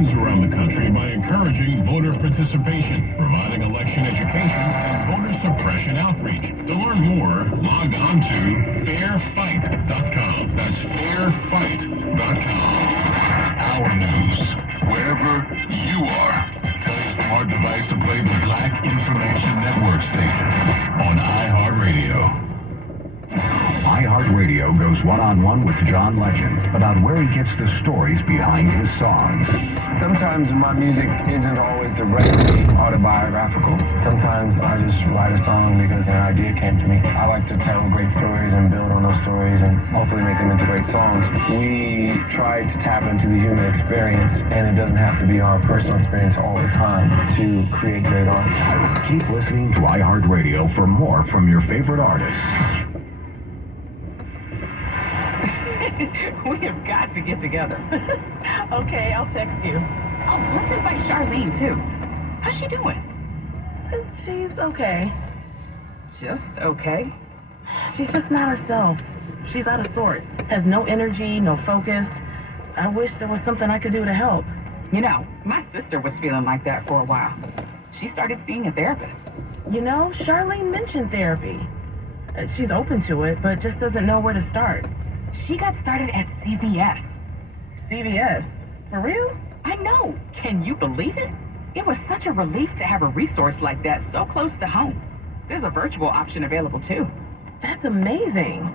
elections around the country by encouraging voter participation, providing election education, and voter suppression outreach. To learn more, log on to fairfight.com. That's fairfight.com. Our news, wherever you are. Tell your smart device to play the Black Information Network station on iHeartRadio. iHeartRadio goes one-on-one with John Legend about where he gets the stories behind his songs. Sometimes my music isn't always directly autobiographical. Sometimes I just write a song because an idea came to me. I like to tell great stories and build on those stories and hopefully make them into great songs. We try to tap into the human experience, and it doesn't have to be our personal experience all the time to create great art. Keep listening to iHeartRadio for more from your favorite artists. We have got to get together. Okay, I'll text you. Oh, let's invite Charlene, too. How's she doing? She's okay. Just okay? She's just not herself. She's out of sorts. Has no energy, no focus. I wish there was something I could do to help. You know, my sister was feeling like that for a while. She started seeing a therapist. You know, Charlene mentioned therapy. She's open to it, but just doesn't know where to start. She got started at CVS. CVS? For real? I know. Can you believe it? It was such a relief to have a resource like that so close to home. There's a virtual option available, too. That's amazing.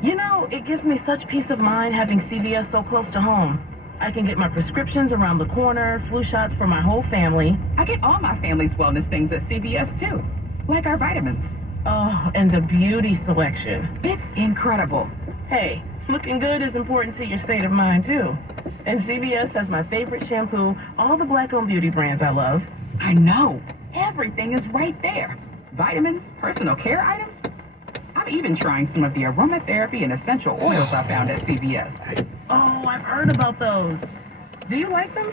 You know, it gives me such peace of mind having CVS so close to home. I can get my prescriptions around the corner, flu shots for my whole family. I get all my family's wellness things at CVS, too. Like our vitamins. Oh, and the beauty selection. It's incredible. Hey, looking good is important to your state of mind, too. And CVS has my favorite shampoo, all the black-owned beauty brands I love. I know. Everything is right there. Vitamins, personal care items. I'm even trying some of the aromatherapy and essential oils I found at CVS. Oh, I've heard about those. Do you like them?